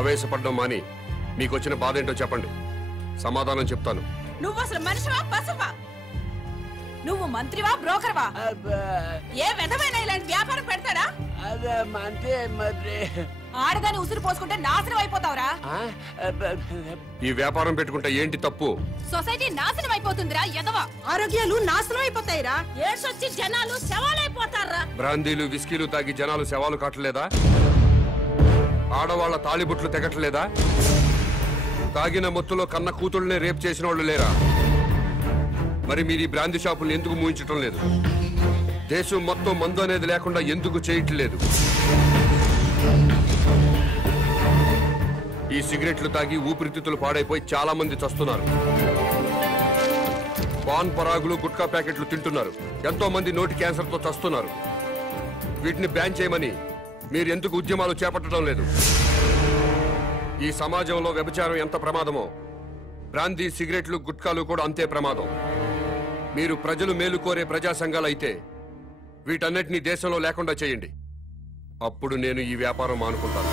ఆవేశపడ్డం మాని మీకొచ్చిన బాధ ఏంటో చెప్పండి, సమాధానం చెప్తాను. నువ్వు అసలు మనిషివా పశువా? నువ్వు మంత్రివా బ్రోకర్వా? ఏ విధమైన ఇలాంటి వ్యాపారం పెడతాడా? ఆడదాన్ని ఉసురు పోసుకుంటే నాశనం అయిపోతావురా. ఈ వ్యాపారం పెట్టుకుంటే ఏంటి తప్పు? సొసైటీ నాశనం అయిపోతుందిరా ఎదవా. ఆరోగ్యాలు నాశనం అయిపోతాయిరా. ఏడ్సొచ్చి జనాలు శవాలైపోతారా. బ్రాందీలు విస్కీలు తాగి జనాలు శవాలు కావట్లేదా? ఆడవాళ్ల తాళిబుట్లు తెగట్లేదా? తాగిన మొత్తులో కన్న కూతుళ్ళనే రేప్ చేసిన వాళ్ళు లేరా? మరి మీరు ఈ బ్రాందీ షాపుల్ని ఎందుకు మూయించటం లేదు? దేశం మొత్తం మందు అనేది లేకుండా ఎందుకు చేయట్లేదు? ఈ సిగరెట్లు తాగి ఊపిరితిత్తులు పాడైపోయి చాలా మంది చస్తున్నారు. పాన్ పరాగులు గుట్కా ప్యాకెట్లు తింటున్నారు. ఎంతో మంది నోటి క్యాన్సర్తో చస్తున్నారు. వీటిని బ్యాన్ చేయమని మీరు ఎందుకు ఉద్యమాలు చేపట్టడం లేదు? ఈ సమాజంలో వ్యభిచారం ఎంత ప్రమాదమో బ్రాందీ సిగరెట్లు గుట్కాలు కూడా అంతే ప్రమాదం. మీరు ప్రజలు మేలు కోరే ప్రజా సంఘాలైతే వీటన్నిటినీ దేశంలో లేకుండా చేయండి. అప్పుడు నేను ఈ వ్యాపారం మానుకుంటాను.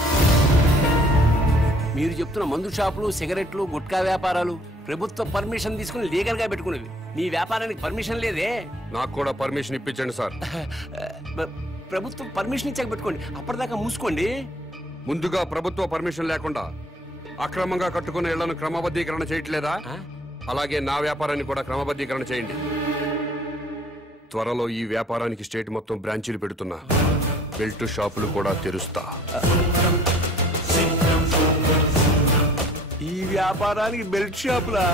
మీరు చెప్తున్న మందు షాపులు, సిగరెట్లు, గుట్కా వ్యాపారాలు ప్రభుత్వ పర్మిషన్ తీసుకుని లీగల్ గా పెట్టుకునేవి. మీ వ్యాపారానికి పర్మిషన్ లేదే. నాకు కూడా పర్మిషన్ ఇప్పించండి సార్. ప్రభుత్వం పర్మిషన్ ఇచ్చాక పెట్టుకోండి, అప్పటిదాకా మూసుకోండి. ముందుగా ప్రభుత్వ పర్మిషన్ లేకుండా అక్రమంగా కట్టుకునే ఇళ్లను క్రమబద్ధీకరణ చేయట్లేదా? అలాగే నా వ్యాపారాన్ని కూడా క్రమబద్ధీకరణ చేయండి. త్వరలో ఈ వ్యాపారానికి స్టేట్ మొత్తం బ్రాంచీలు పెడుతున్నా. బెల్ట్ షాపులు కూడా తెరుస్తా. ఈ వ్యాపారానికి belt షాపులా?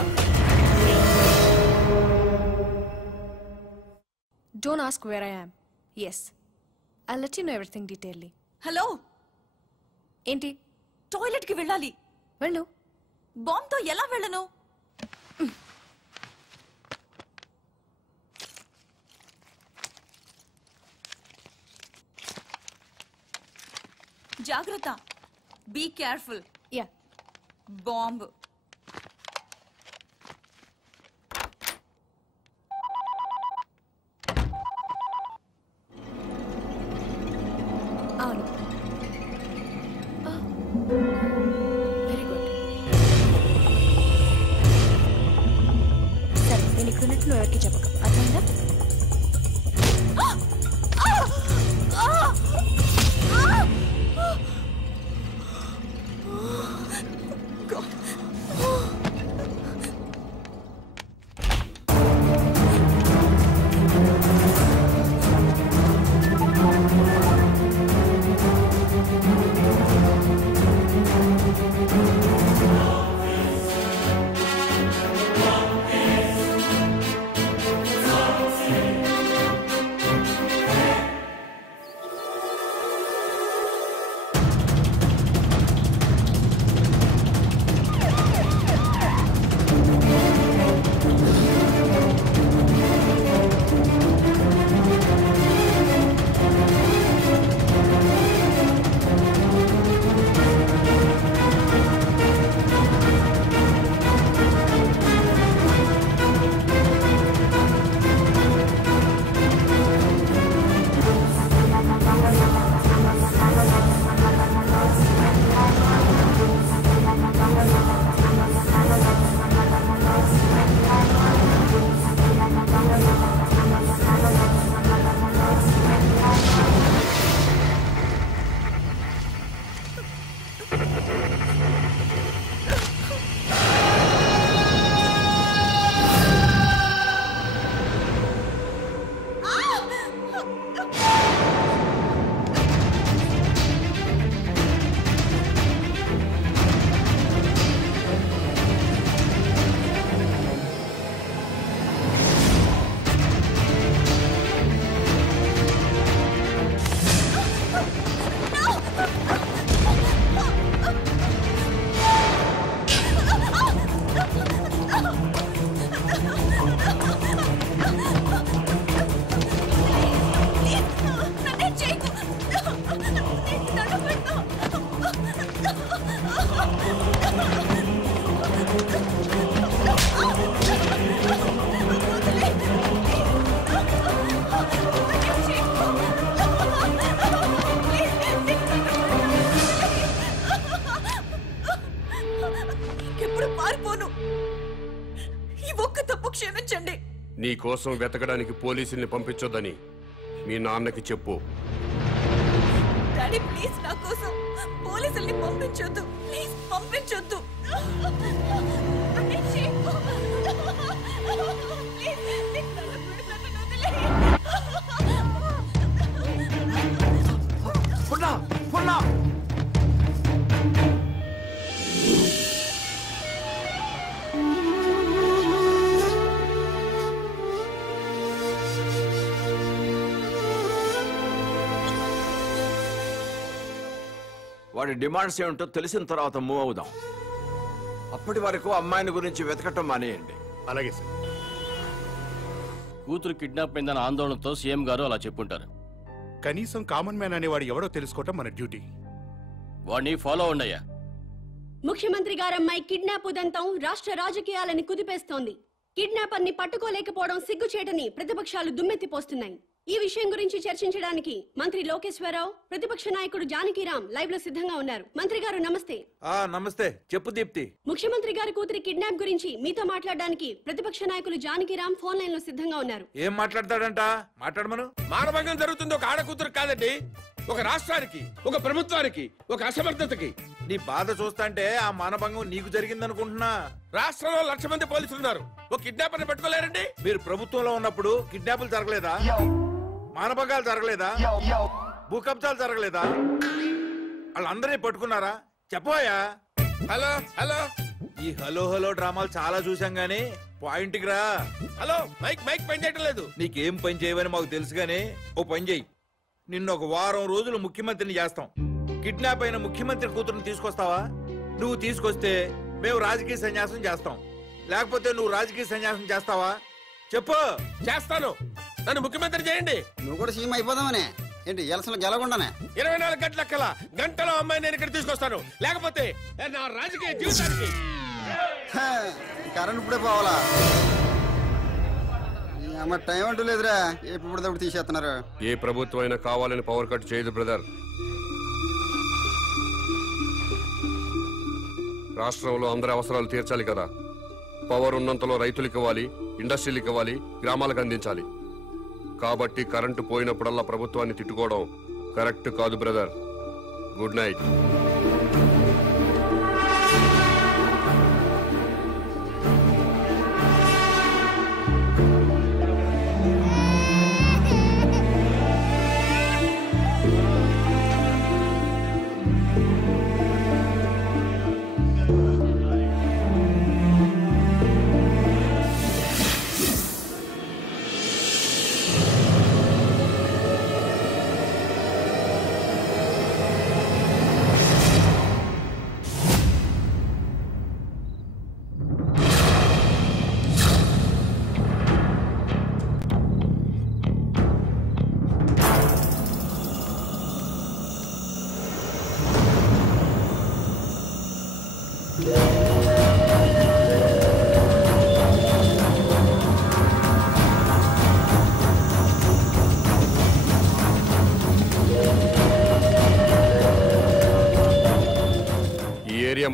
Don't ask where I am. Yes, I'll let you know everything detailedly. Hello, ఏంటి? టాయిలెట్ కి వెళ్ళాలి. వెళ్ళు. బాంబుతో ఎలా వెళ్ళను? జాగ్రత్త. Be careful. యా. బాంబు. అవును. Very good. సరే, నేను ఇక్కడ ఉన్నట్టు నువ్వు ఎవరికి చెప్పక, అర్థమైందా? No! నీ కోసం వెతకడానికి పోలీసుల్ని పంపించొద్దని మీ నాన్నకి చెప్పు. డాడీ ప్లీజ్ నా కోసం పోలీసుల్ని పంపించొద్దు, ప్లీజ్ పంపించొద్దు. వాడి డిమాండ్స్ ఏమిటో తెలిసిన తర్వాత మూవ్ అవుదాం. అప్పటి వరకు అమ్మాయిని గురించి వెతకటం మానేయండి. అలాగే సార్. కూతురు కిడ్నాప్ అయిందన్న ఆందోళనతో సీఎం గారు అలా చెప్పుంటారు. కనీసం కామన్ మ్యాన్ అనేవాడు ఎవడో తెలుసుకోవటం మన డ్యూటీ. వాడిని ఫాలో ఉండయ్యా. ముఖ్యమంత్రి గారమ్మాయి కిడ్నాప్ ఉదంతం రాష్ట్ర రాజకీయాలని కుదిపేస్తోంది. కిడ్నాపర్ ని పట్టుకోలేకపోవడం సిగ్గుచేటని ప్రతిపక్షాలు దుమ్మెత్తిపోస్తున్నాయి. ఈ విషయం గురించి చర్చించడానికి మంత్రి లోకేశ్వరరావు, ప్రతిపక్ష నాయకుడు జానకిరాం లైవ్ లో సిద్ధంగా ఉన్నారు. మంత్రి గారు నమస్తే. నమస్తే. చెప్పు దీప్తి. ముఖ్యమంత్రి గారి కూతురి కిడ్నాప్ గురించి మీతో మాట్లాడడానికి ప్రతిపక్ష నాయకులు జానకిరాం ఫోన్ లైన్ లో సిద్ధంగా ఉన్నారు. ఏం మాట్లాడతాడంట? మాట్లాడమను. మానభంగం జరుగుతుంది ఒక ఆడకూతురు కాదండి, ఒక రాష్ట్రానికి, ఒక ప్రభుత్వానికి, ఒక అసమర్థతకి. నీ బాధ చూస్తాంటే ఆ మానభంగం నీకు జరిగిందనుకుంటున్నా. రాష్ట్రంలో 1,00,000 మంది పోలీసులు ఉన్నారు, ఒక కిడ్నాపర్ని పట్టుకోలేరండి. మీరు ప్రభుత్వంలో ఉన్నప్పుడు కిడ్నాపులు జరగలేదా? మానభంగాలు జరగలేదా? భూ కబ్జాలు జరగలేదా? వాళ్ళందరినీ పట్టుకున్నారా? చెప్పోయా. Hello hello. ఈ హలో హలో డ్రామాలు చాలా చూసాం గానీ పాయింట్కి రా. హలో మైక్ మైక్ పని చేయటం లేదు. నీకేం పని చేయవని మాకు తెలుసు గానీ ఓ పని చెయ్యి. నిన్ను ఒక వారం రోజులు ముఖ్యమంత్రిని చేస్తాం. కిడ్నాప్ అయిన ముఖ్యమంత్రి కూతురుని తీసుకొస్తావా? నువ్వు తీసుకొస్తే మేము రాజకీయ సన్యాసం చేస్తాం, లేకపోతే నువ్వు రాజకీయ సన్యాసం చేస్తావా? చెప్పు. చేస్తాను, నన్ను ముఖ్యమంత్రి చేయండి. నువ్వు కూడా సీఎం అయిపోదామనే ఏంటి? ఎలక్షన్ గెలవకుండానే 24 గంటల గంటలో అమ్మాయి నేను ఇక్కడ తీసుకొస్తాను, లేకపోతే నా రాజకీయ జీవితానికి. కరెంట్ ఇప్పుడే పోవాలా? అమ్మ టైం అంటూ లేదురా, ఎప్పుడు తీసేస్తున్నారు. ఏ ప్రభుత్వం అయినా కావాలని పవర్ కట్ చేయదు బ్రదర్. రాష్ట్రంలో అందరి అవసరాలు తీర్చాలి కదా. పవర్ ఉన్నంతలో రైతులకు ఇవ్వాలి, ఇండస్ట్రీలకు ఇవ్వాలి, గ్రామాలకు అందించాలి. కాబట్టి కరెంటు పోయినప్పుడల్లా ప్రభుత్వాన్ని తిట్టుకోవడం కరెక్ట్ కాదు బ్రదర్. Good night.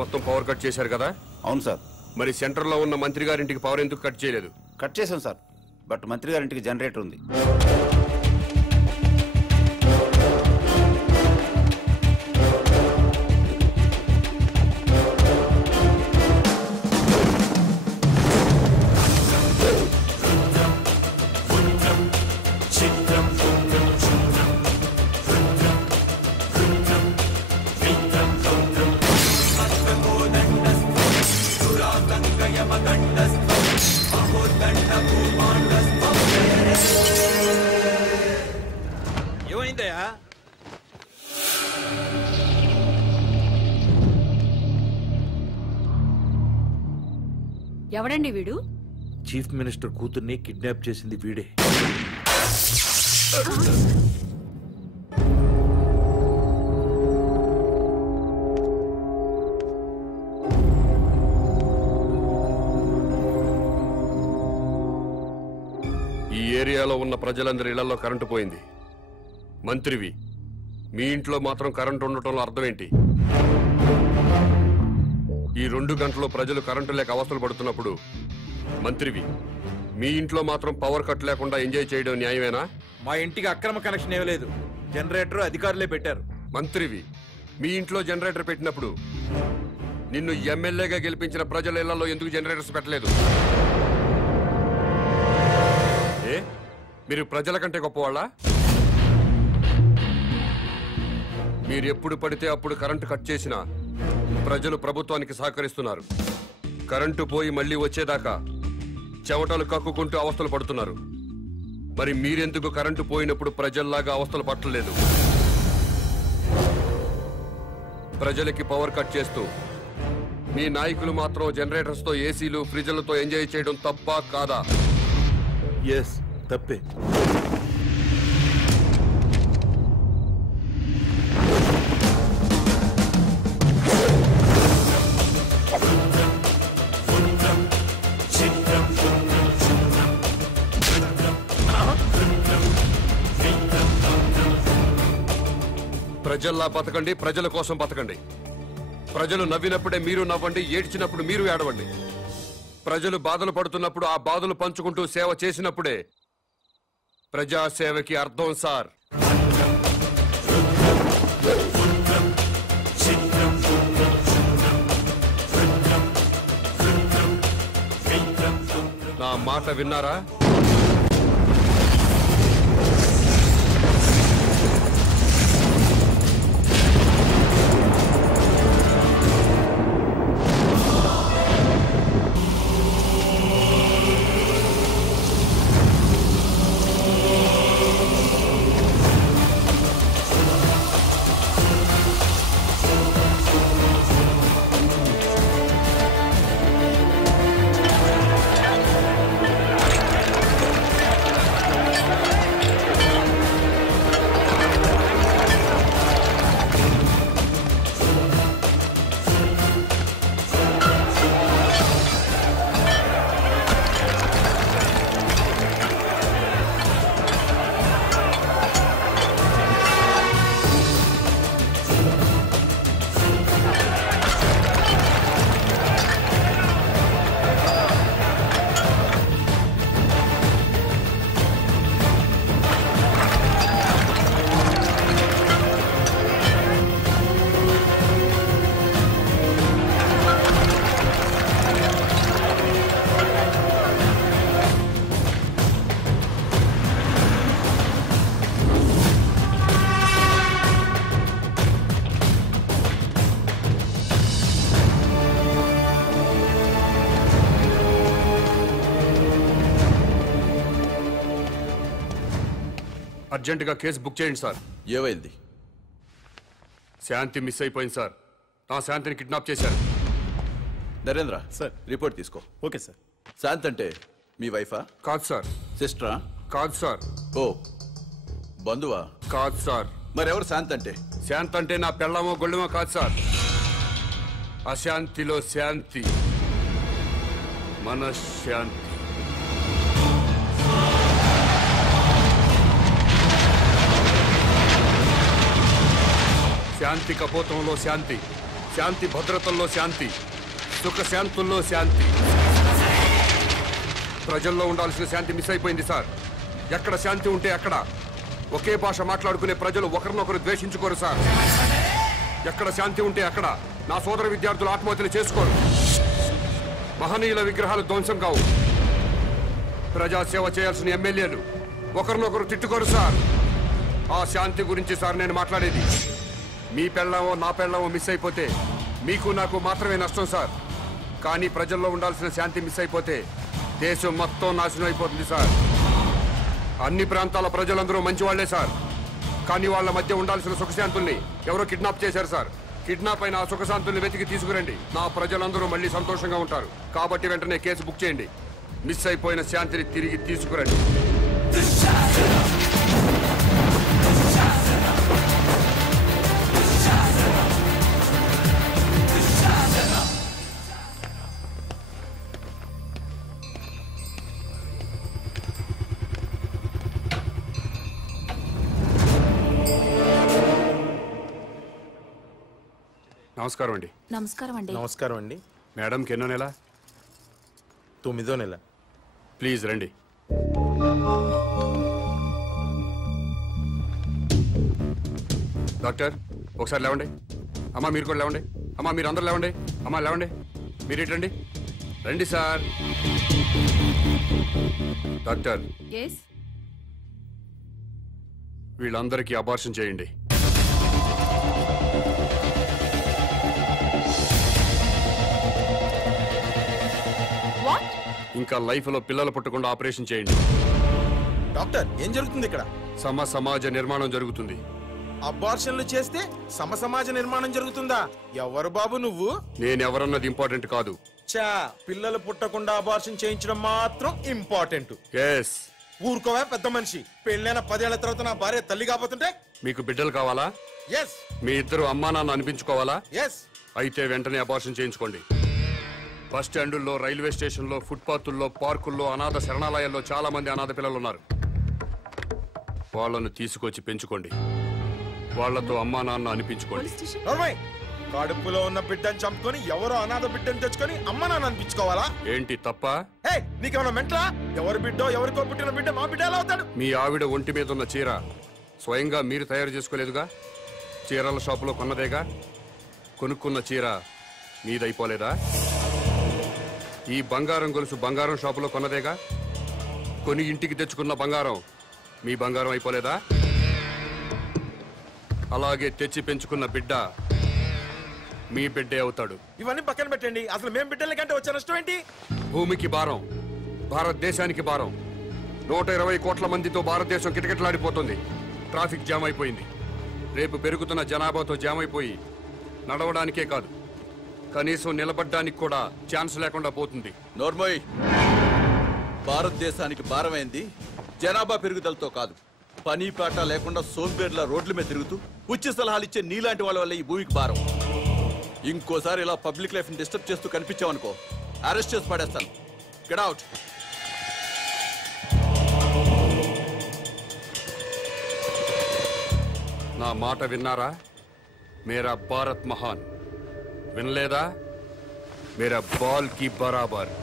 మొత్తం పవర్ కట్ చేశారు కదా? అవును సార్. మరి సెంటర్ లో ఉన్న మంత్రి గారింటికి పవర్ ఎందుకు కట్ చేయలేదు? కట్ చేశాం సార్, బట్ మంత్రి గారింటికి జనరేటర్ ఉంది. ఏమైందయ్యా? ఎవడండి వీడు? చీఫ్ మినిస్టర్ కూతుర్ని కిడ్నాప్ చేసింది వీడే. ఈ ఏరియాలో ఉన్న ప్రజలందరి ఇళ్లలో కరెంటు పోయింది. మంత్రివి, మీ ఇంట్లో మాత్రం కరెంటు ఉండటంలో అర్థం ఏంటి? ఈ 2 గంటల్లో ప్రజలు కరెంటు లేక అవస్థలు పడుతున్నప్పుడు మంత్రివి, మీ ఇంట్లో మాత్రం పవర్ కట్ లేకుండా ఎంజాయ్ చేయడం న్యాయమేనా? మా ఇంటికి అక్రమ కనెక్షన్ ఏమీ లేదు. జనరేటర్ అధికారులే పెట్టారు. మంత్రివి, మీ ఇంట్లో జనరేటర్ పెట్టినప్పుడు నిన్ను ఎమ్మెల్యేగా గెలిపించిన ప్రజల ఇళ్లలో ఎందుకు జనరేటర్స్ పెట్టలేదు? ఏ మీరు ప్రజల కంటే గొప్పవాళ్ళా? మీరు ఎప్పుడు పడితే అప్పుడు కరెంటు కట్ చేసినా ప్రజలు ప్రభుత్వానికి సహకరిస్తున్నారు. కరెంటు పోయి మళ్ళీ వచ్చేదాకా చెమటలు కక్కుకుంటూ అవస్థలు పడుతున్నారు. మరి మీరెందుకు కరెంటు పోయినప్పుడు ప్రజల్లాగా అవస్థలు పట్టలేదు? ప్రజలకి పవర్ కట్ చేస్తూ మీ నాయకులు మాత్రం జనరేటర్స్ తో, ఏసీలు, ఫ్రిడ్జ్లతో ఎంజాయ్ చేయడం తప్పా కాదా? ఎస్, తప్పే. ప్రజల్లా బతకండి, ప్రజల కోసం బతకండి. ప్రజలు నవ్వినప్పుడే మీరు నవ్వండి, ఏడ్చినప్పుడు మీరు ఏడవండి. ప్రజలు బాధలు పడుతున్నప్పుడు ఆ బాధలు పంచుకుంటూ సేవ చేసినప్పుడే ప్రజాసేవకి అర్థం సార్. నా మాట విన్నారా? అర్జెంటుగా కేసు బుక్ చేయండి సార్. ఏమైంది? శాంతి మిస్ అయిపోయింది సార్. నా శాంతిని కిడ్నాప్ చేశారు. నరేంద్ర సార్, రిపోర్ట్ తీసుకో. Okay sir. శాంతి అంటే మీ వైఫా? కాదు సార్. సిస్టరా? కాదు సార్. ఓ, బంధువా? కాదు సార్. మరెవరు శాంతి అంటే? శాంతి అంటే నా పెళ్ళమో గొళ్ళమో కాదు సార్. అశాంతిలో శాంతి, మనశ్శాంతి. శాంతి కపోతంలో శాంతి, శాంతి భద్రతల్లో శాంతి, సుఖశాంతుల్లో శాంతి. ప్రజల్లో ఉండాల్సిన శాంతి మిస్ అయిపోయింది సార్. ఎక్కడ శాంతి ఉంటే అక్కడ ఒకే భాష మాట్లాడుకునే ప్రజలు ఒకరినొకరు ద్వేషించుకోరు సార్. ఎక్కడ శాంతి ఉంటే అక్కడ నా సోదర విద్యార్థులు ఆత్మహత్యలు చేసుకోరు. మహనీయుల విగ్రహాలు ధ్వంసం కావు. ప్రజాసేవ చేయాల్సిన ఎమ్మెల్యేలు ఒకరినొకరు తిట్టుకోరు సార్. ఆ శాంతి గురించి సార్ నేను మాట్లాడేది. మీ పెళ్ళామో నా పెళ్ళామో మిస్ అయిపోతే మీకు నాకు మాత్రమే నష్టం సార్. కానీ ప్రజల్లో ఉండాల్సిన శాంతి మిస్ అయిపోతే దేశం మొత్తం నాశనం అయిపోతుంది సార్. అన్ని ప్రాంతాల ప్రజలందరూ మంచివాళ్లే సార్. కానీ వాళ్ళ మధ్య ఉండాల్సిన సుఖశాంతుల్ని ఎవరో కిడ్నాప్ చేశారు సార్. కిడ్నాప్ అయిన ఆ సుఖశాంతుల్ని వెతికి తీసుకురండి. నా ప్రజలందరూ మళ్ళీ సంతోషంగా ఉంటారు. కాబట్టి వెంటనే కేసు బుక్ చేయండి. మిస్ అయిపోయిన శాంతిని తిరిగి తీసుకురండి. నమస్కారం అండి. నమస్కారం అండి. నమస్కారం అండి. మేడంకి ఎన్నో నెల? 9వ నెల. ప్లీజ్ రండి. డాక్టర్ ఒకసారి లేవండి. అమ్మా మీరు కూడా లేవండి. అమ్మా మీరు అందరూ లేవండి. అమ్మా లేవండి. మీరు ఇటు రండి. రండి సార్. డాక్టర్ వీళ్ళందరికీ అబార్షన్ చేయండి. ఇంకా లైఫ్ లో పిల్లలు పుట్టకుండా ఆపరేషన్ చేయండి. డాక్టర్ ఏం జరుగుతుంది ఇక్కడ? సమాజ నిర్మాణం జరుగుతుంది. అబార్షన్లు చేస్తే సమాజ నిర్మాణం జరుగుతుందా? ఎవరు బాబు నువ్వు? నేనెవరన్నది ఇంపార్టెంట్ కాదు. చా పిల్లలు పుట్టకుండా అబార్షన్ చేయించడం మాత్రం ఇంపార్టెంట్. ఎస్. ఊరుకోవా పెద్ద మనిషి. పెళ్ళైన 10 ఏళ్ల తర్వాత నా భార్య తల్లి కాబోతుంటే? మీకు బిడ్డలు కావాలా? ఎస్. మీ ఇద్దరు అమ్మా నాన్న అనిపించుకోవాలా? ఎస్. అయితే వెంటనే అబార్షన్ చేయించుకోండి. బస్ స్టాండుల్లో, రైల్వే స్టేషన్లో, ఫుట్పాత్ల్లో, పార్కుల్లో, అనాథ శరణాలయాల్లో చాలా మంది అనాథ పిల్లలు ఉన్నారు. వాళ్ళను తీసుకొచ్చి పెంచుకోండి. వాళ్లతో అమ్మా నాన్న అనిపించుకోండి. కడుపులో ఉన్న బిడ్డను చంపుకొని ఎవరో అనాథ బిడ్డను తెచ్చుకొని అమ్మ నాన్న అనిపించుకోవాలా? ఏంటి తప్ప? నీకేమన్నా మెంట్లా? ఎవరి బిడ్డో ఎవరికో పుట్టిన బిడ్డ మా బిడ్డ ఎలా అవుతాడు? మీ ఆవిడ ఒంటి మీద ఉన్న చీర స్వయంగా మీరు తయారు చేసుకోలేదుగా? చీరల షాపులో కొన్నదేగా? కొనుక్కున్న చీర మీదైపోలేదా? ఈ బంగారం గొలుసు బంగారం షాపులో కొన్నదేగా? కొని ఇంటికి తెచ్చుకున్న బంగారం మీ బంగారం అయిపోలేదా? అలాగే తెచ్చి పెంచుకున్న బిడ్డ మీ బిడ్డే అవుతాడు. ఇవన్నీ పక్కన పెట్టండి. అసలు మేం బిడ్డల కంటే వచ్చే నష్టం ఏంటి? భూమికి భారం, భారతదేశానికి భారం. 120 కోట్ల మందితో భారతదేశం కిటకిటలాడిపోతుంది. ట్రాఫిక్ జామ్ అయిపోయింది. రేపు పెరుగుతున్న జనాభాతో జామ్ అయిపోయి నడవడానికే కాదు, కనీసం నిలబడ్డానికి కూడా ఛాన్స్ లేకుండా పోతుంది. నోర్మోయ్, భారతదేశానికి భారమైంది జనాభా పెరుగుదలతో కాదు, పని పాట లేకుండా సోంబేర్ల రోడ్ల మీద తిరుగుతూ ఉచిత సలహాలు ఇచ్చే నీలాంటి వాళ్ళ వల్ల ఈ భూమికి భారం. ఇంకోసారి ఇలా పబ్లిక్ లైఫ్ ని డిస్టర్బ్ చేస్తూ కనిపించావనుకో, అరెస్ట్ చేసి పడేస్తాను. Get out. నా మాట విన్నారా? మేరా భారత్ మహాన్. వినలేదా? మేరా బాల్ కి బరాబర్.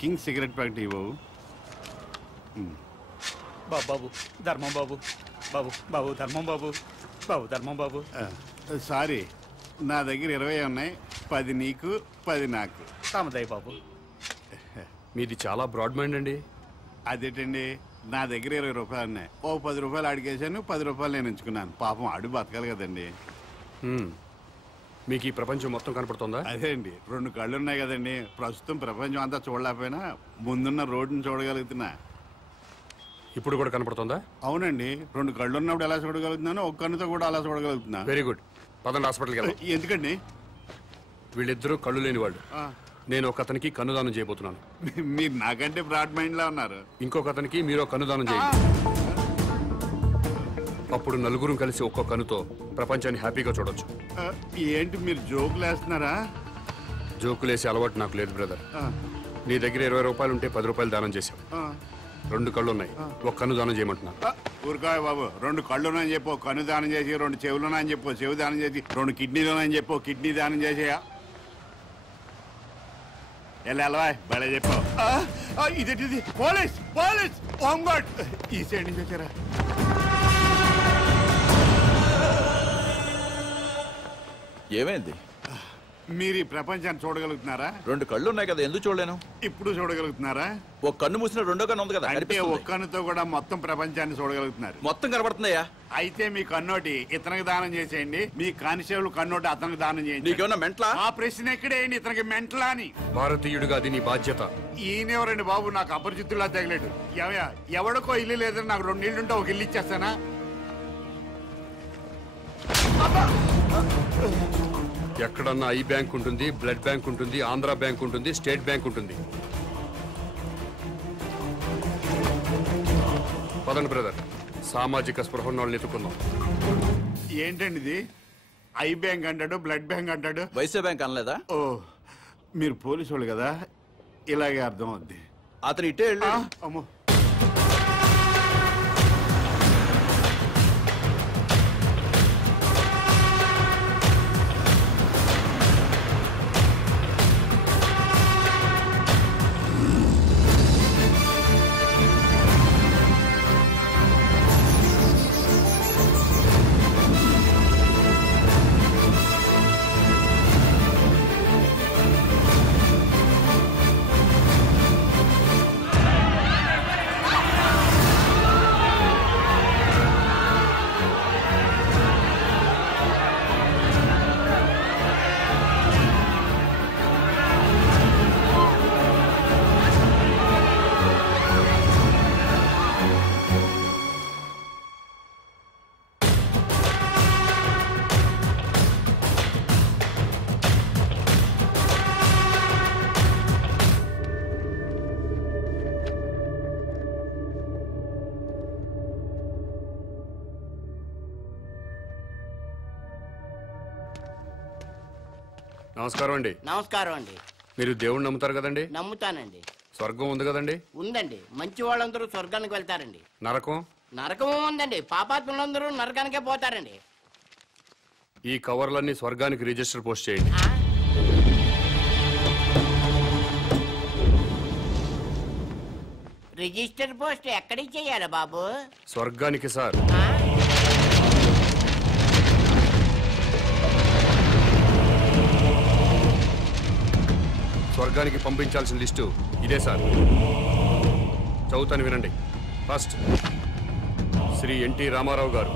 కింగ్ సిగరెట్ ప్యాకెట్ ఇవ్వవు. బాబు ధర్మం బాబు. బాబు బాబు ధర్మం బాబు. బాబు ధర్మం బాబు. సారీ, నా దగ్గర 20 ఉన్నాయి. 10 నీకు, 10 నాకు. తామదయ్య బాబు. మీది చాలా బ్రాడ్ మైండ్ అండి. అదేంటండి, నా దగ్గర 20 రూపాయలు ఉన్నాయి. ఓ 10 రూపాయలు అడిగేశాను, 10 రూపాయలు నేను ఉంచుకున్నాను. పాపం అడుగు బతకాలి కదండి. మీకు ఈ ప్రపంచం మొత్తం కనపడుతుందా? అదే అండి, 2 కళ్ళు ఉన్నాయి కదండి. ప్రస్తుతం ప్రపంచం అంతా చూడలేకపోయినా ముందున్న రోడ్డుని చూడగలుగుతున్నా. ఇప్పుడు కూడా కనపడుతుందా? అవునండి, 2 కళ్ళు ఉన్నప్పుడు ఎలా చూడగలుగుతున్నాను, ఒక కన్నుతో కూడా అలా చూడగలుగుతున్నా. Very good. పదండి హాస్పిటల్కి వెళ్దాం. ఎందుకండి? వీళ్ళిద్దరూ కళ్ళు లేని వాళ్ళు. నేను ఒక అతనికి కన్నుదానం చేయబోతున్నాను. మీరు నాకంటే బ్రాడ్ మైండ్ లా ఉన్నారు. ఇంకొక అతనికి మీరు కన్నుదానం చేయండి. అప్పుడు నలుగురు కలిసి ఒక్కో కన్నుతో ప్రపంచాన్ని హ్యాపీగా చూడొచ్చు. ఏంటి మీరు జోకులు వేస్తున్నారా? జోకులేసే అలవాటు నాకు లేదు బ్రదర్. నీ దగ్గర 20 రూపాయలు ఉంటే 10 రూపాయలు దానం చేశావు. 2 కళ్ళు ఉన్నాయి, ఒక కన్ను దానం చేయమంటున్నా. ఊరుకోయ్ బాబు, 2 కళ్ళు ఉన్నాయని చెప్పు, కన్ను దానం చేసి, 2 చెవులు ఉన్నాయని చెప్పు, చెవు దానం చేసి, 2 కిడ్నీలు ఉన్నాయని చెప్పు, కిడ్నీ దానం చేసేయా. ఎలా బలే చెప్పావు. ఇదేంటిది? పోలీస్ పోలీస్ హోమ్ గార్డ్ ఈ సైడ్ నుంచి వచ్చారా? ఏమైంది? మీరు ఈ ప్రపంచాన్ని చూడగలుగుతున్నారా? 2 కళ్ళు ఉన్నాయి కదా, ఎందుకు చూడలేను? ఇప్పుడు చూడగలుగుతున్నారా? ఒక కన్ను మూసిన రెండో కన్ను ఉంది కదా. అంటే ఒక కన్నుతో కూడా మొత్తం ప్రపంచాన్ని చూడగలుగుతున్నారు. మొత్తం కనబడుతున్నాయా? అయితే మీ కన్నోటి ఇతనికి దానం చేసేయండి, మీ కానిస్టేబుల్ కన్నోటి అతనికి దానం చేయండి. నీకేమన్నా మెంట్లా? ఆ ప్రశ్న ఎక్కడేయండి, ఇతనికి మెంట్లా అని. భారతీయుడిగా అది నీ బాధ్యత. ఈయనెవరండి బాబు, నాకు అపరిచితుల్లా తగిలేడు. ఎవడికో ఇల్లు లేదని నాకు 2 ఇల్లుంటే ఒక ఇల్లు ఇచ్చేస్తానా? ఎక్కడన్నా ఐ బ్యాంక్ ఉంటుంది, బ్లడ్ బ్యాంక్ ఉంటుంది, ఆంధ్ర బ్యాంక్ ఉంటుంది, స్టేట్ బ్యాంక్ ఉంటుంది. పదండి బ్రదర్, సామాజిక స్పృహ వాళ్ళని ఎత్తుకుందాం. ఏంటండి ఇది? ఐ బ్యాంక్ అంటాడు, బ్లడ్ బ్యాంక్ అంటాడు. వైసే బ్యాంక్ అనలేదా? ఓ, మీరు పోలీసు వాళ్ళు కదా, ఇలాగే అర్థం అవుద్ది. అతను ఇట్టే వెళ్ళి. అమ్మో, నమస్కారం అండి. నమస్కారం అండి. మీరు దేవుణ్ణి నమ్ముతారు కదండి? నమ్ముతానండి. స్వర్గం ఉంది కదండి? ఉందండి. మంచి వాళ్ళందరూ స్వర్గానికి వెళ్తారండి. నరకం? నరకం ఉందండి. పాపాత్ములందరూ నరకానికే పోతారండి. ఈ కవర్లన్నీ స్వర్గానికి రిజిస్టర్ పోస్ట్ చేయండి. రిజిస్టర్ పోస్ట్ ఎక్కడికి చేయాలి బాబు? స్వర్గానికి సార్. స్వర్గానికి పంపించాల్సిన లిస్టు ఇదే సార్. చదువుతాను వినండి. ఫస్ట్ శ్రీ ఎన్టీ రామారావు గారు,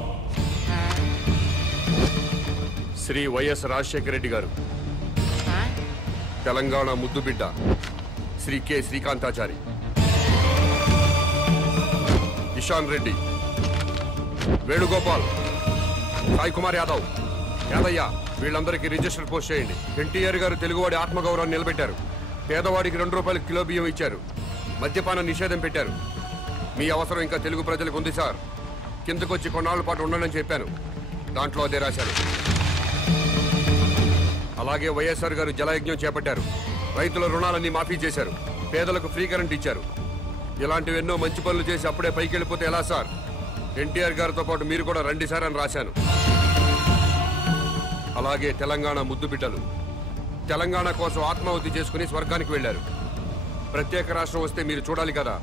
శ్రీ వైఎస్ రాజశేఖర రెడ్డి గారు, తెలంగాణ ముద్దుబిడ్డ శ్రీ కె శ్రీకాంతాచారి, ఇషాన్ రెడ్డి, వేణుగోపాల్, సాయి కుమార్ యాదవ్, యాదయ్య, వీళ్ళందరికీ రిజిస్టర్ పోస్ట్ చేయండి. ఎన్టీఆర్ గారు తెలుగువాడి ఆత్మగౌరవాన్ని నిలబెట్టారు. పేదవాడికి 2 రూపాయలు కిలో బియ్యం ఇచ్చారు. మద్యపాన నిషేధం పెట్టారు. మీ అవసరం ఇంకా తెలుగు ప్రజలకు ఉంది సార్. కిందకొచ్చి కొన్నాళ్ళ పాటు ఉండనని చెప్పాను. దాంట్లో అదే రాశారు. అలాగే వైఎస్ఆర్ గారు జలయజ్ఞం చేపట్టారు. రైతుల రుణాలన్నీ మాఫీ చేశారు. పేదలకు ఫ్రీ కరెంట్ ఇచ్చారు. ఇలాంటివి ఎన్నో మంచి పనులు చేసి అప్పుడే పైకి వెళ్ళిపోతే ఎలా సార్? ఎన్టీఆర్ గారితో పాటు మీరు కూడా రండి సార్ అని రాశాను. అలాగే తెలంగాణ ముద్దుబిడ్డలు తెలంగాణ కోసం ఆత్మాహుతి చేసుకుని స్వర్గానికి వెళ్లారు. ప్రత్యేక రాష్ట్రం వస్తే మీరు చూడాలి కదా,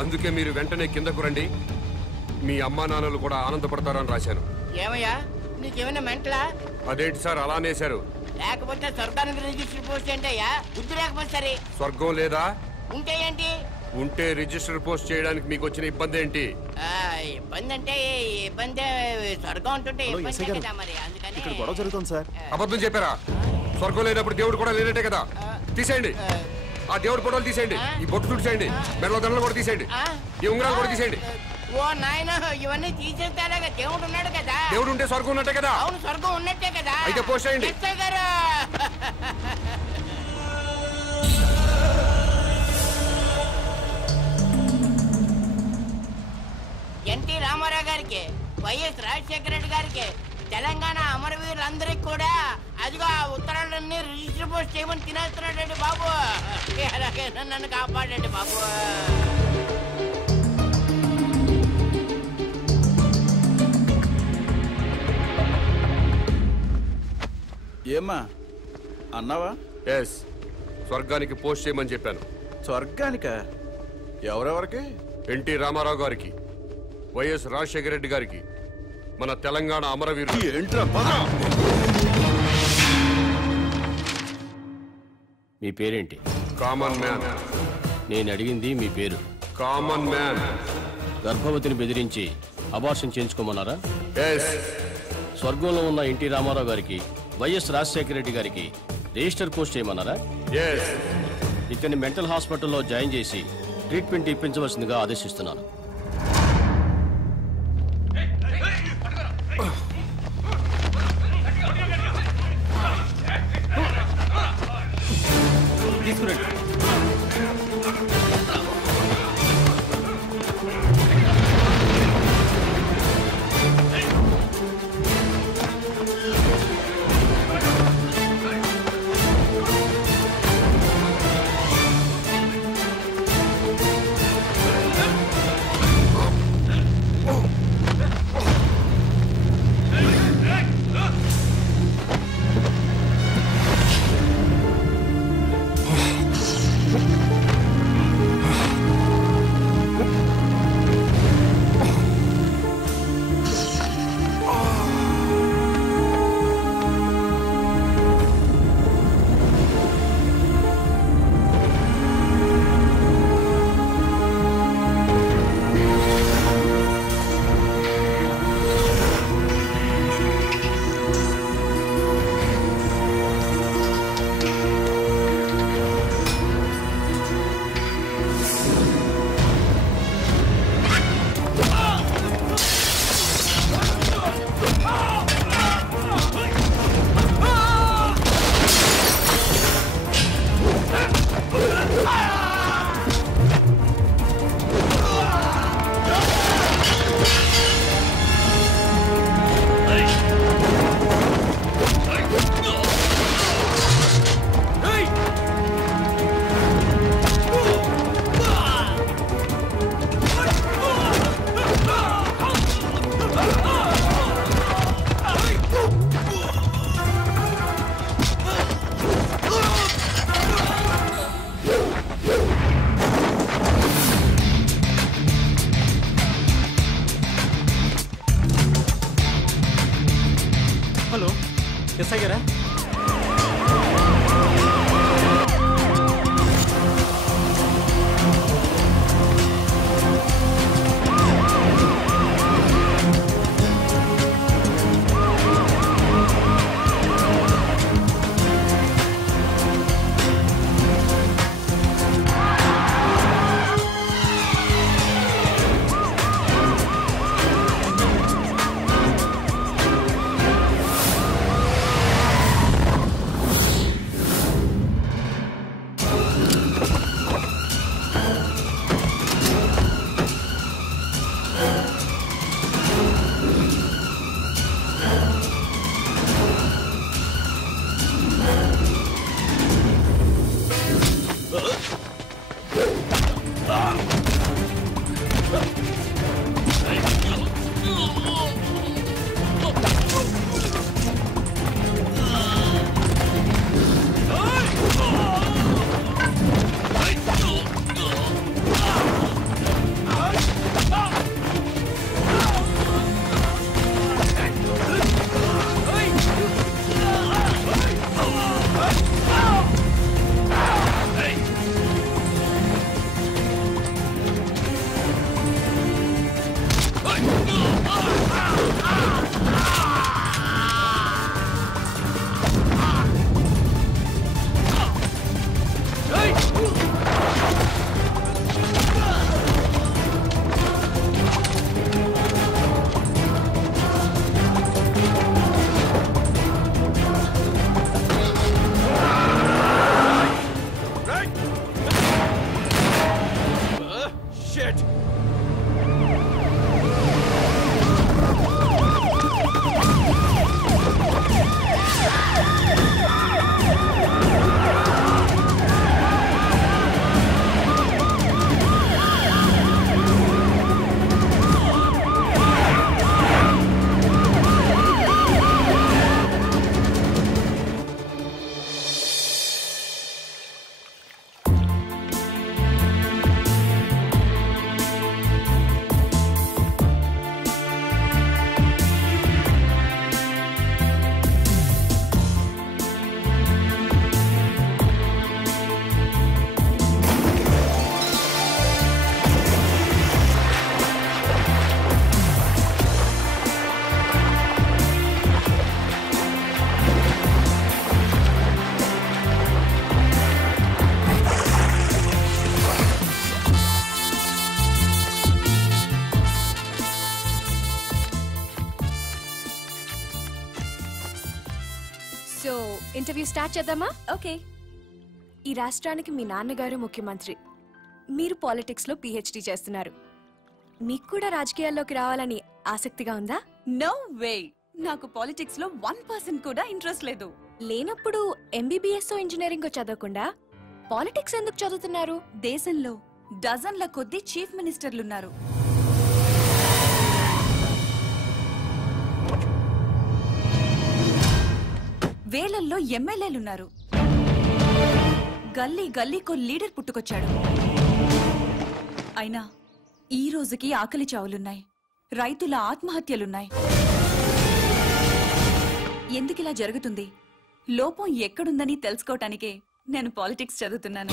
అందుకే మీరు వెంటనే కిందకు రండి. మీ అమ్మా నాన్నలు కూడా ఆనందపడతారని రాశాను. ఏమయ్యా, నీకేమైనా మెంటలా? అదేంటి సార్ అలా అనేశారు? లేకపోతే స్వర్గానికి రిజిస్టర్ పోస్ట్ ఏంటయ్యా? బుద్ధి లేకపోతే సరే. స్వర్గం లేదా? ఉంటే ఏంటి? ఉంటే రిజిస్టర్ పోస్ట్ చేయడానికి మీకు వచ్చిన ఇబ్బంది ఏంటి? ఇబ్బంది అంటే ఇబ్బంది, స్వర్గం ఉంటుంటే ఇబ్బంది కదా మరి. అందుకని ఇక్కడ గొడవ జరుగుతుంది సార్. అబద్ధం చెప్పారా? స్వర్గం లేనప్పుడు దేవుడు కూడా లేనట్టే కదా. తీసేయండి ఆ దేవుడు ఫోటోలు, తీసేయండి ఈ బొట్టు తుడిచేయండి, మెడలో దండలు కూడా తీసేయండి, ఈ ఉంగరాలు కూడా తీసేయండి. ఓ నాయన, ఇవన్నీ తీసేస్తారా? దేవుడు ఉన్నాడు కదా. దేవుడు ఉంటే స్వర్గం ఉన్నట్టే కదా. అవును, స్వర్గం ఉన్నట్టే కదా. అయితే పోస్ట్ చేయండి. ఎన్టీ రామారావు గారికి, వైఎస్ రాజశేఖర రెడ్డి గారికి, తెలంగాణ అమరవీరులందరికీ కూడా అదిగో ఆ ఉత్తరాలన్నీ రిజిస్టర్ పోస్ట్ చేయమని తినేస్తున్నాడండి బాబు. అలాగే నన్ను కాపాడండి బాబు. ఏమ్మా అన్నావా? ఎస్, స్వర్గానికి పోస్ట్ చేయమని చెప్పాను. స్వర్గానిక? ఎవరెవరికి? ఎన్టీ రామారావు గారికి, వైఎస్ రాజశేఖర రెడ్డి గారికి, మన తెలంగాణ అమరవీరులు. ఏంట్రా? మీ పేరేంటి? Common man. నేను అడిగింది మీ పేరు. Common man. గర్భవతిని బెదిరించి అబార్షన్ చేయించుకోమన్నారా? ఎస్. స్వర్గంలో ఉన్న ఎన్టీ రామారావు గారికి, వైఎస్ రాజశేఖర రెడ్డి గారికి రిజిస్టర్ పోస్ట్ చేయమన్నారా? ఎస్. ఇతన్ని మెంటల్ హాస్పిటల్లో జాయిన్ చేసి ట్రీట్మెంట్ ఇప్పించవలసిందిగా ఆదేశిస్తున్నాను. తీసుకురండి. ఎస్ఐ గారా? సో ఇంటర్వ్యూ స్టార్ట్ చేద్దామా? ఓకే. ఈ రాష్ట్రానికి మీ నాన్నగారు ముఖ్యమంత్రి, మీరు పాలిటిక్స్ లో PhD చేస్తున్నారు. మీకు కూడా రాజకీయాల్లోకి రావాలని ఆసక్తిగా ఉందా? నో వే, నాకు పాలిటిక్స్ లో 1% కూడా ఇంట్రెస్ట్ లేదు. లేనప్పుడు MBBS ఇంజనీరింగ్ చదవకుండా పాలిటిక్స్ ఎందుకు చదువుతున్నారు? దేశంలో డజన్ల కొద్దీ చీఫ్ మినిస్టర్లున్నారు. వేలల్లో ఎమ్మెల్యేలున్నారు. గల్లీ గల్లీకో లీడర్ పుట్టుకొచ్చాడు. అయినా ఈ రోజుకి ఆకలి చావులున్నాయి, రైతుల ఆత్మహత్యలున్నాయి. ఎందుకిలా జరుగుతుంది? లోపం ఎక్కడుందని తెలుసుకోవటానికే నేను పాలిటిక్స్ చదువుతున్నాను.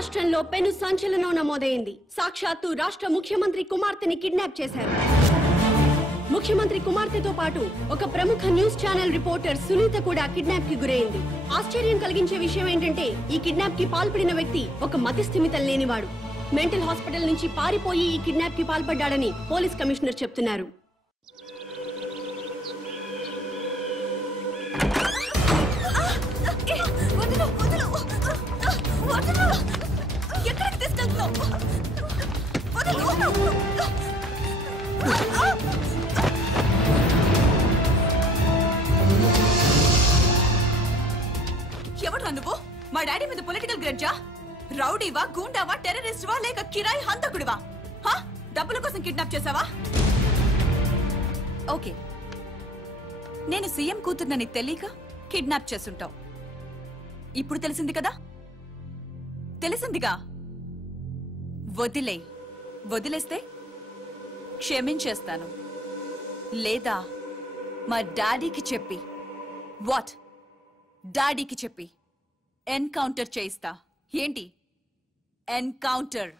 రాష్ట్రంలో పెను సంచలనం నమోదైంది. సాక్షాత్తు రాష్ట్ర ముఖ్యమంత్రి కుమార్తెని కిడ్నాప్ చేశారు. ముఖ్యమంత్రి కుమార్తెతో పాటు ఒక ప్రముఖ న్యూస్ ఛానల్ రిపోర్టర్ సునీత కూడా కిడ్నాప్ కి గురైంది. ఆశ్చర్యం కలిగించే విషయం ఏంటంటే ఈ కిడ్నాప్ కి పాల్పడిన వ్యక్తి ఒక మతిస్థిమితం లేనివాడు. మెంటల్ హాస్పిటల్ నుంచి పారిపోయి ఈ కిడ్నాప్ కి పాల్పడ్డాడని పోలీస్ కమిషనర్ చెప్తున్నారు. ఎక్కడికి తీసుకెళ్తున్నావు? ఎవడ్రా నువ్వు? మా డాడీ మీద పొలిటికల్ గ్రడ్జా? రౌడీవా, గూండావా, టెర్రరిస్టువా లేక కిరాయి హంతకుడివా? డబ్బుల కోసం కిడ్నాప్ చేసావా? ఓకే, నేను సీఎం కూతుర్నని తెలియక కిడ్నాప్ చేసుంటావు. ఇప్పుడు తెలిసింది కదా? తెలిసిందిగా. వదిలేస్తే క్షమించేస్తాను, లేదా మా డాడీకి చెప్పి డాడీకి చెప్పి ఎన్కౌంటర్ చేయిస్తా. ఏంటి ఎన్కౌంటర్?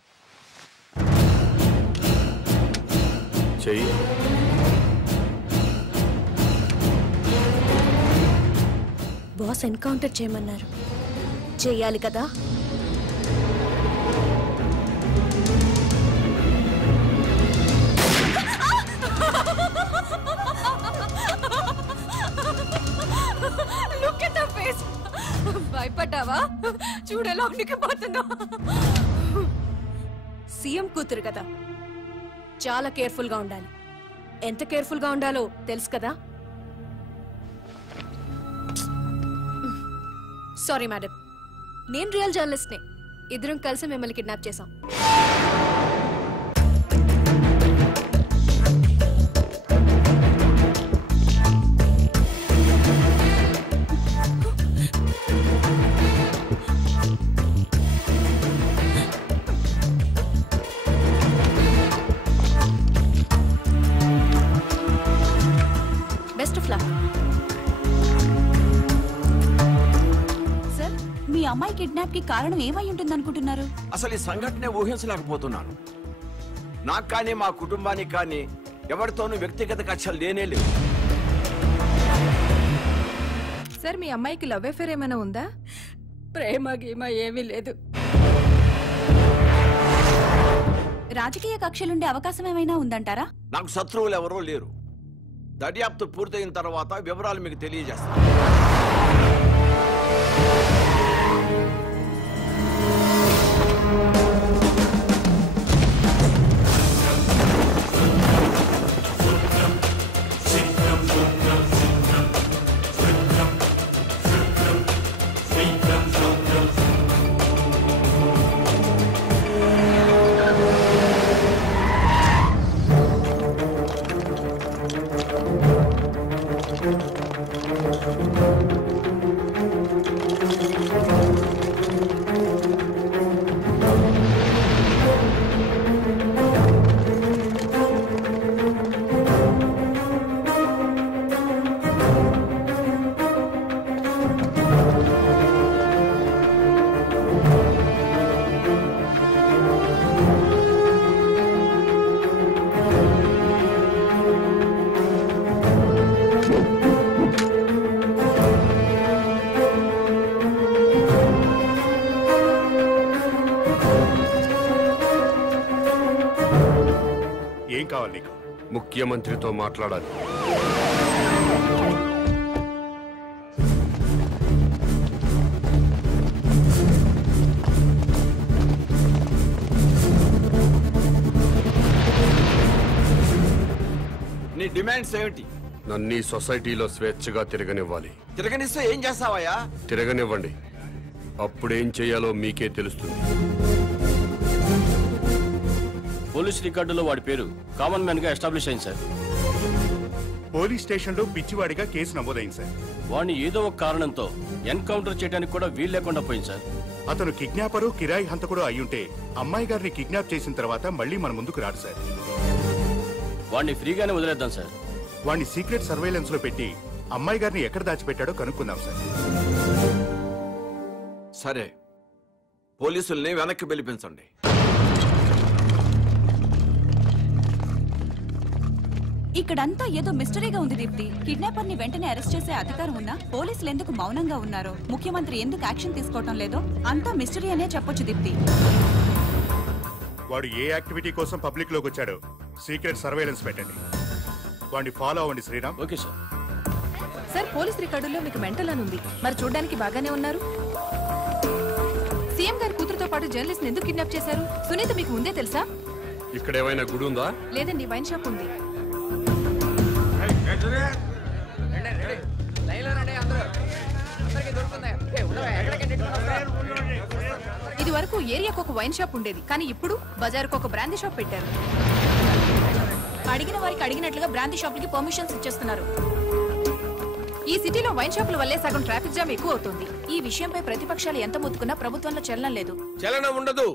బాస్ ఎన్కౌంటర్ చేయమన్నారు, చెయ్యాలి కదా. భయపడ్డావా? చూడేలా ఉనికిపోతున్నా. సీఎం కూతురు కదా, చాలా కేర్ఫుల్ గా ఉండాలి. ఎంత కేర్ఫుల్ గా ఉండాలో తెలుసు కదా. సారీ మేడం, నేను రియల్ జర్నలిస్ట్ నే. ఇద్దరం కలిసి మిమ్మల్ని కిడ్నాప్ చేశాం. Best of luck. సార్, మీ అమ్మాయి కిడ్నాప్ కి కారణం ఏమై ఉంటుంది అనుకుంటున్నారు? అసలు ఈ సంఘటనే ఊహించలేకపోతున్నాను. నాకు కానీ మా కుటుంబానికి కానీ ఎవరితోనూ వ్యక్తిగత కక్షలు లేనే లేవు. సార్, మీ అమ్మాయికి లవ్ అఫేర్ ఏమైనా ఉందా? ప్రేమ గీమ ఏమీ లేదు. రాజకీయ కక్షలుండే అవకాశం ఏమైనా ఉందంటారా? నాకు శత్రువులు ఎవరూ లేరు. దర్యాప్తు పూర్తయిన తర్వాత వివరాలు మీకు తెలియజేస్తాను. ముఖ్యమంత్రితో మాట్లాడాలి. నీ డిమాండ్స్ ఏమిటి? నన్ను ఈ సొసైటీలో స్వేచ్ఛగా తిరగనివ్వాలి. తిరగనిస్తే ఏం చేస్తావయ్యా? తిరగనివ్వండి, అప్పుడేం చేయాలో మీకే తెలుస్తుంది. పోలీస్ రికార్డులో వాడి పేరు కామన్ మ్యాన్ గా ఎస్టాబ్లిష్ అయింది సార్. పోలీస్ స్టేషన్ లో పిచ్చివాడిగా కేసు నమోదైంది సార్. వాడిని ఏదో ఒక కారణంతో ఎన్కౌంటర్ చేయడానికి కూడా వీలు లేకుండా పోయింది సార్. అతను కిడ్నాపరు, కిరాయి హంతకుడు అయ్యుంటే అమ్మాయి గారిని కిడ్నాప్ చేసిన తర్వాత మళ్ళీ మన ముందుకు రాడు సార్. వాడిని ఫ్రీగానే వదిలేద్దాం సార్. వాడిని సీక్రెట్ సర్వేలెన్స్ లో పెట్టి అమ్మాయి గారిని ఎక్కడ దాచిపెట్టాడో కనుక్కుందాం సార్. సరే, పోలీసుల్ని వెనక్కి పిలిపించండి. ఇక్కడంతా ఏదో మిస్టరీగా ఉంది దీప్తి. కిడ్నాపర్ ని వెంటనే అరెస్ట్ చేసే అధికారం ఉన్నా పోలీసులు ఎందుకు మౌనంగా ఉన్నారో, ముఖ్యమంత్రి ఎందుకు యాక్షన్ తీసుకోవటం లేదో అంతా మిస్టరీ అనే చెప్పొచ్చు దీప్తి. వాడు ఏ యాక్టివిటీ కోసం పబ్లిక్ లోకి వచ్చాడో సీక్రెట్ సర్వేలెన్స్ పెట్టండి. వాడిని ఫాలో అవ్వండి Sriram. Okay sir. Sir police రికార్డుల్లో మీకు మెంటల్ అని ఉంది, మరి చూడడానికి బాగానే ఉన్నారు. సీఎం గారి కూతురుతో పాటు జర్నలిస్ట్ ఎందుకు కిడ్నాప్ చేశారు? సునీత మీకు ముందే తెలుసా? ఇక్కడ ఏమైనా గుడి ఉందా? లేదండి, వైన్ షాప్ ఉంది. ఇది వరకు ఏరియాకు ఒక వైన్ షాప్ ఉండేది, కానీ ఇప్పుడు బజార్కు ఒక బ్రాందీ షాప్ పెట్టారు. అడిగిన వారికి అడిగినట్లుగా బ్రాందీ షాపులకి పర్మిషన్స్ ఇచ్చేస్తున్నారు. ఈ సిటీలో వైన్ షాపుల వల్లే సగం ట్రాఫిక్ జామ్ ఎక్కువ అవుతుంది. ఈ విషయంపై ప్రతిపక్షాలు ఎంత మొత్తుకున్నా ప్రభుత్వంలో చలనం లేదు. చలనం ఉండదు.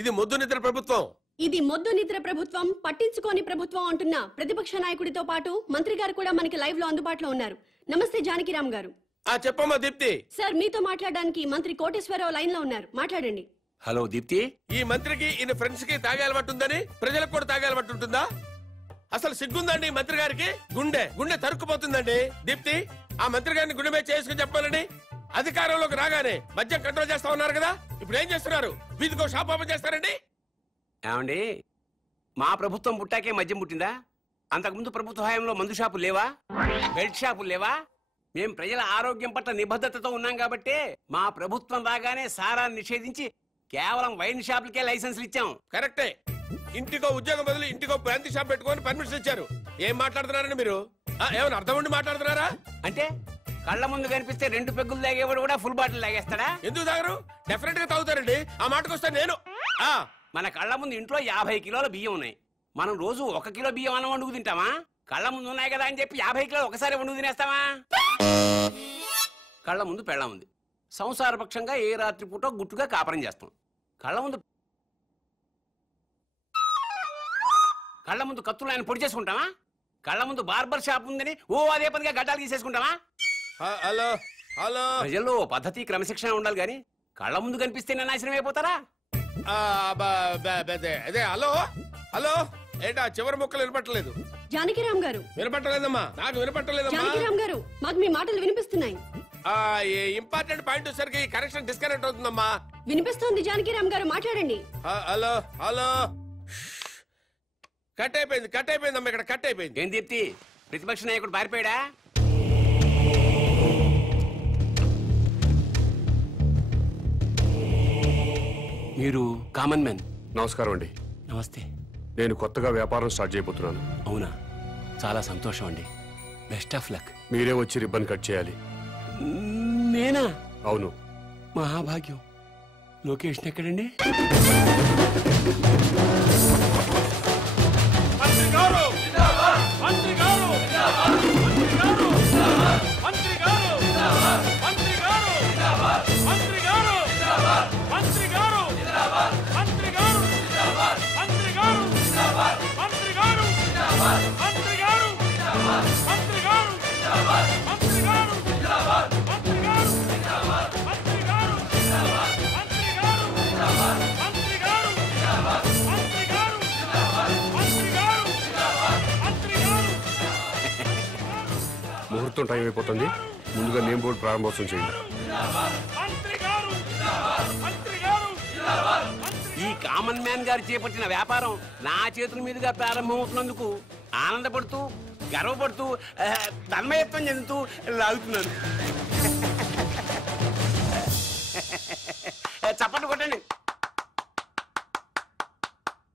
ఇది మొద్దు నిద్ర ప్రభుత్వం. ఇది మొద్దు నిద్ర ప్రభుత్వం, పట్టించుకోని ప్రభుత్వం అంటున్న ప్రతిపక్ష నాయకుడితో పాటు మంత్రి గారు కూడా మనకి లైవ్ లో అందుబాటులో ఉన్నారు. నమస్తే జానకిరామ్ గారు. చెప్పమ్మా దీప్తి. సార్ మీతో మాట్లాడడానికి మంత్రి కోటేశ్వరరావు లైన్ లో ఉన్నారు, మాట్లాడండి. హలో దీప్తి. ఈ మంత్రికి ఈయన ఫ్రెండ్స్ కి తాగే అలవాటు ఉందని ప్రజలకు కూడా తాగే అలవాటు ఉంటుందా? అసలు సిగ్గుందండి మంత్రి గారికి? గుండె తరుక్కుపోతుందండి. దీప్తి, ఆ మంత్రి గారిని గుండె మీద చేసుకుని చెప్పాలండి. అధికారంలోకి రాగానే మద్యం కంట్రోల్ చేస్తా ఉన్నారు కదా, ఇప్పుడు ఏం చేస్తున్నారు? వీధికో షాప్ ఓపెన్ చేస్తారండి. ఏమండి, మా ప్రభుత్వం పుట్టాకే మద్యం పుట్టిందా? అంతకుముందు ప్రభుత్వ హయాంలో మందు షాపులు లేవా? బెల్ట్ షాపులు లేవా? మేం ప్రజల ఆరోగ్యం పట్ల నిబద్ధతతో ఉన్నాం కాబట్టి మా ప్రభుత్వం రాగానే సారాన్ని నిషేధించి కేవలం వైన్ షాపులకే లైసెన్సులు ఇచ్చాం. కరెక్టే. ఇంటికో ఉద్యోగం బదులు ఇంటికో బ్రాంతి షాప్ పెట్టుకొని పర్మిషన్ ఇచ్చారు. ఏం మాట్లాడుతున్నారండి మీరు? ఏమైనా అర్థం ఉండి మాట్లాడుతున్నారా? అంటే కళ్ళ ముందు కనిపిస్తే 2 పెగ్గులు తాగేవాడు కూడా ఫుల్ బాటిల్ తాగేస్తాడా? ఎందుకు తాగరు? డెఫినెట్ గా తాగుతారండి. ఆ మాటకు వస్తే నేను మన కళ్ళ ముందు ఇంట్లో 50 కిలోల బియ్యం ఉన్నాయి. మనం రోజు 1 కిలో బియ్యం అన్నం వండుకు తింటామా? కళ్ళ ముందు ఉన్నాయి కదా అని చెప్పి 50 కిలోలు ఒకసారి వండుకు తినేస్తావా? కళ్ళ ముందు పెళ్ళం ఉంది. సంసారపక్షంగా ఏ రాత్రి పూట గుట్టుగా కాపురం చేస్తాం. కళ్ళ ముందు కత్తులు ఆయన పొడి చేసుకుంటామా? కళ్ళ ముందు బార్బర్ షాప్ ఉందని అదే పనిగా గడ్డాలు తీసేసుకుంటామా? హలో హలో, ప్రజల్లో పద్ధతి క్రమశిక్షణ ఉండాలి గాని కళ్ళ ముందు కనిపిస్తేనే నాశనం అయిపోతారా? అదే హలో హలో, ఏంటా చివరి ముక్కలు వినపట్టలేదు? జానకిరామ్ గారు. వినపట్టలేదమ్మా, నాకు వినపట్టలేదమ్మా. జానకిరామ్ గారు, మాకు మీ మాటలు వినిపిస్తున్నాయి. ఇంపార్టెంట్ పాయింట్ వచ్చేసరికి కనెక్షన్ డిస్కనెక్ట్ అవుతుందమ్మా. వినిపిస్తోంది జానకిరామ్ గారు, మాట్లాడండి. హలో హలో, కట్ అయిపోయిందమ్మా, ఇక్కడ కట్ అయిపోయింది. ఏం దీప్తి, ప్రతిపక్ష నాయకుడు పారిపోయాడా? మీరు కామన్ మ్యాన్. నమస్కారం అండి. నమస్తే. నేను కొత్తగా వ్యాపారం స్టార్ట్ చేయబోతున్నాను. అవునా? చాలా సంతోషం అండి. Best of luck. మీరే వచ్చి రిబ్బన్ కట్ చేయాలి. నేనా? అవును. మహాభాగ్యం. లొకేషన్ ఎక్కడండి? ముహూర్తం టైం అయిపోతుంది. ముందుగా నేమ్ బోర్డు ప్రారంభోత్సవం చేయండి. ఈ కామన్ మ్యాన్ గారు చేపట్టిన వ్యాపారం నా చేతుల మీదుగా ప్రారంభమవుతున్నందుకు ఆనందపడుతూ గర్వపడుతూ తన్మయత్వం చెందుతూ లాగుతున్నాను. చప్పట్లు కొట్టండి,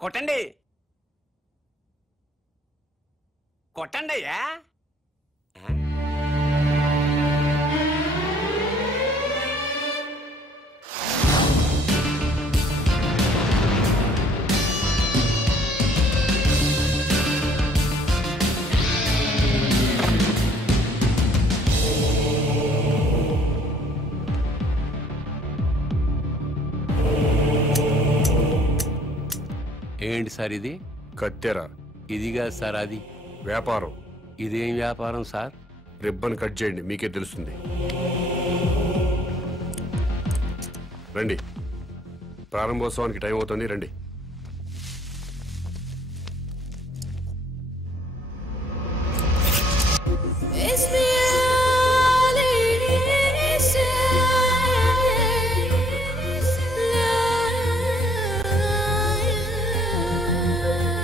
కొట్టండి, కొట్టండి అయ్యా. ఏంటి సార్ ఇది? కత్తెర. ఇదిగా సార్ అది వ్యాపారం. ఇదేం వ్యాపారం సార్? రిబ్బన్ కట్ చేయండి, మీకే తెలుస్తుంది. రండి. ప్రారంభోత్సవానికి టైం అవుతుంది, రండి.